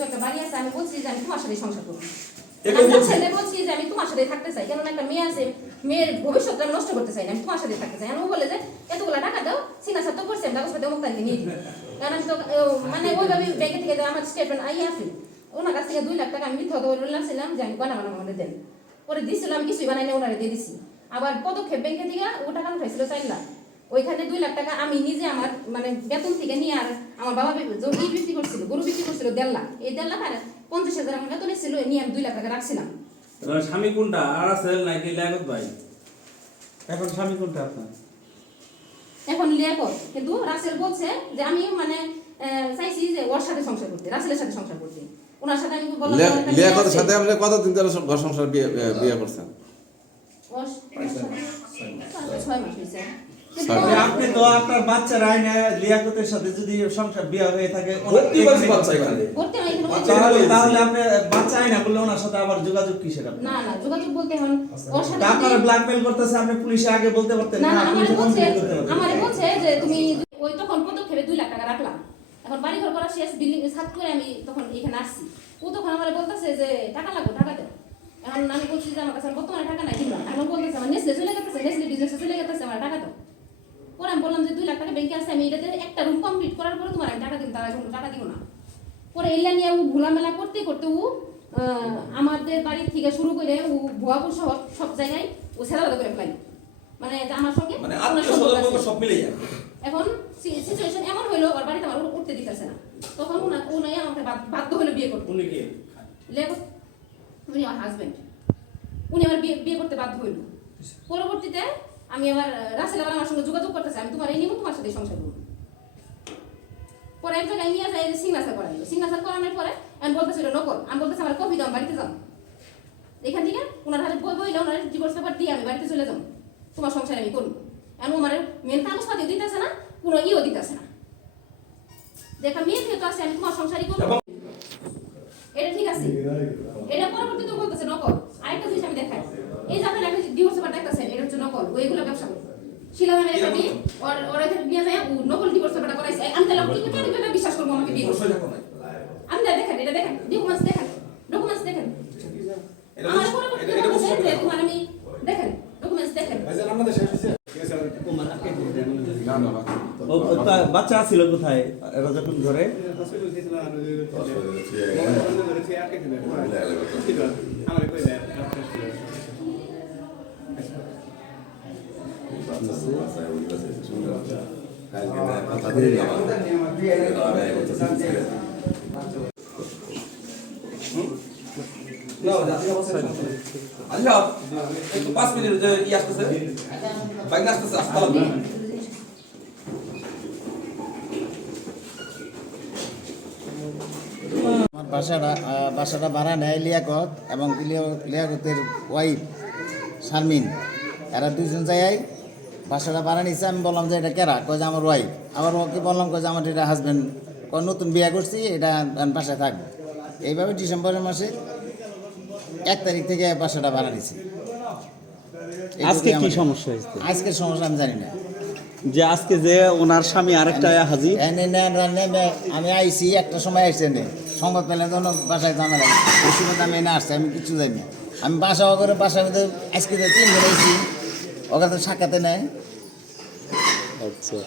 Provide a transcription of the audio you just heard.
যেহেতু একটা বাড়ি আছে আমি বলছি যে আমি তোমার সাথে সংসার করবো এটাই বলছি। ছেলে বলছি যে আমি তোমার সাথে থাকতে চাই কেননা একটা মেয়ে আছে মেয়ের ভবিষ্যৎটা আমি নষ্ট করতে চাই না আমি তোমার সাথে থাকতে চাই আমি বলে যে এতগুলো টাকা দাও সিগনেচার তো করছি আমি কাগজ পাতি অমুক তারিখে নিয়ে দিই কারণ আমি তো মানে ওইভাবে ব্যাংকে থেকে আমার স্টেটমেন্ট আই আছে ওনার কাছ থেকে 2 লাখ টাকা আমি মিথ্যা কথা বললাম যে আমি গয়না বানাবো আমাদের দেন পরে দিয়েছিল আমি কিছুই বানাই না ওনারে দিয়ে দিছি আবার পদক্ষেপ ব্যাংকে থেকে ও টাকা উঠাইছিল 4 লাখ ওইখানে 2 লাখ টাকা আমি নিজে আমার মানে বেতন থেকে নিয়ে আর আমার বাবা জমি বিক্রি করছিল গরু বিক্রি করছিল 1.5 লাখ এই 1.5 লাখ আর 50,000 আমার বেতন ছিল নিয়ে আমি 2 লাখ টাকা রাখছিলাম স্বামী কোনটা আর আছে নাকি লিয়াকত ভাই এখন স্বামী কোনটা আপনার? এখন লিয়াকত কিন্তু রাসেল বলছে যে আমি মানে চাইছি যে ওর সাথে সংসার করতে রাসেলের সাথে সংসার করতে ওনার সাথে আমি বললাম লিয়াকতের সাথে আপনি কতদিন ধরে ঘর সংসার বিয়ে করছেন? 6 মাস হয়েছে আপনি তো আপনার বাচ্চার আইনে লিয়াকতের সাথে যদি সংসার বিয়ে হয়ে থাকে ভর্তি করছে বাচ্চা এখানে করতে হয় তাহলে আপনি বাচ্চা আইনা করলে ওনার সাথে আবার যোগাযোগ কিসের আপনার? না না যোগাযোগ বলতে হন ওর সাথে আপনারা ব্ল্যাকমেল করতেছে আপনি পুলিশে আগে বলতে পারতেন না না পুলিশে কমপ্লেইন করতে পারতেন আমারে বলছে যে তুমি ওই তখন পদক্ষেপে 2 লাখ টাকা রাখলাম এখন বাড়ি ঘর করা শেষ বিল্ডিং ছাদ করে আমি তখন এখানে আসছি ও তখন আমারে বলতেছে যে টাকা লাগবে টাকা দাও এখন আমি বলছি যে আমার কাছে বর্তমানে টাকা নাই কিনা এখন বলতেছে আমার নেসলে চলে গেছে নেসলে বিজনেসে চলে গেছে আমার টাকা দাও পরে আমি বললাম যে 2 লাখ টাকা ব্যাংকে আছে আমি এটাতে একটা রুম কমপ্লিট করার পরে তোমার আমি টাকা দিব তার এখন টাকা দিব না পরে এলা নিয়ে ও ঘোলামেলা করতে করতে ও আমাদের বাড়ি থেকে শুরু করে ও ভুয়াপুর শহর সব জায়গায় ও ছেড়ালাদা করে ফেলাই মানে আমার সঙ্গে মানে আত্মীয়-স্বজন সব মিলে যায় এখন সিচুয়েশন এমন হইলো ওর বাড়িতে আমার উঠতে দিতেছে না তখন উনি আমাকে বাধ্য হলো বিয়ে করতে উনি কি লিয়াকত উনি আমার হাজবেন্ড উনি আমার বিয়ে করতে বাধ্য হইলো পরবর্তীতে আমি আবার রাসেল আবার আমার সঙ্গে যোগাযোগ করতেছে আমি তোমার এই নিব তোমার সাথে সংসার করবো পরে এক জায়গায় নিয়ে যাই সিগনেচার করাইলো সিগনেচার করানোর পরে আমি বলতেছিল নকল আমি বলতেছি আমার কপি দাও বাড়িতে যাও এখান থেকে ওনার হাতে বই বইলে ওনার ডিভোর্স পেপার দিয়ে আমি বাড়িতে চলে যাবো তোমার সংসার আমি করবো এমন আমার মেন কাগজপাতিও দিতেছে না কোনো ইও দিতেছে না দেখা মেয়ে থেকে তো আছে আমি তোমার সংসারই করবো এটা ঠিক আছে এটা পরবর্তীতে বলতেছে নকল আরেকটা জিনিস আমি দেখাই এই যে আপনারা একটা ডিভোর্স পেপার দেখতেছেন এটা হচ্ছে নকল ওইগুলো ব্যবসা করে শিলা নামের একটা মেয়ে ওরা নিয়ে যায় ও নকল ডিভোর্স পেপারটা করাইছে আমি তাহলে কি কিভাবে বিশ্বাস করবো আমাকে বিয়ে করছে আমি দেখেন এটা দেখেন ডকুমেন্টস দেখেন আমার পরবর্তীতে বলতেছে যে তোমার আমি দেখেন ডকুমেন্টস দেখেন বাচ্চা ছিল কোথায় এরা যখন ঘরে আচ্ছা একটু 5 মিনিট ই আসতেছে বাইক আসতেছে আসসালাম আমার বাসাটা ভাড়া নেয় লিয়াকত এবং লিয়াকতের ওয়াইফ শারমিন এরা দুজন যাই বাসাটা ভাড়া নিচ্ছে আমি বললাম যে এটা কেরা কয় যে আমার ওয়াইফ আবার ওকে বললাম কয় যে আমার এটা হাজব্যান্ড কয় নতুন বিয়ে করছি এটা বাসায় থাকবে এইভাবে ডিসেম্বরের মাসে 1 তারিখ থেকে বাসাটা ভাড়া নিচ্ছে আজকে কি সমস্যা হয়েছে? আজকের সমস্যা আমি জানি না যে আজকে যে ওনার স্বামী আরেকটা হাজির আমি আইসি একটা সময় আইসি সংবাদ পেলে তখন বাসায় জানা লাগে ওই সময় আমি এনে আসছি আমি কিছু জানি না আমি বাসা করে বাসার মধ্যে আজকে 3 দিন আইসি ওখানে সাক্ষাতে নেয় আচ্ছা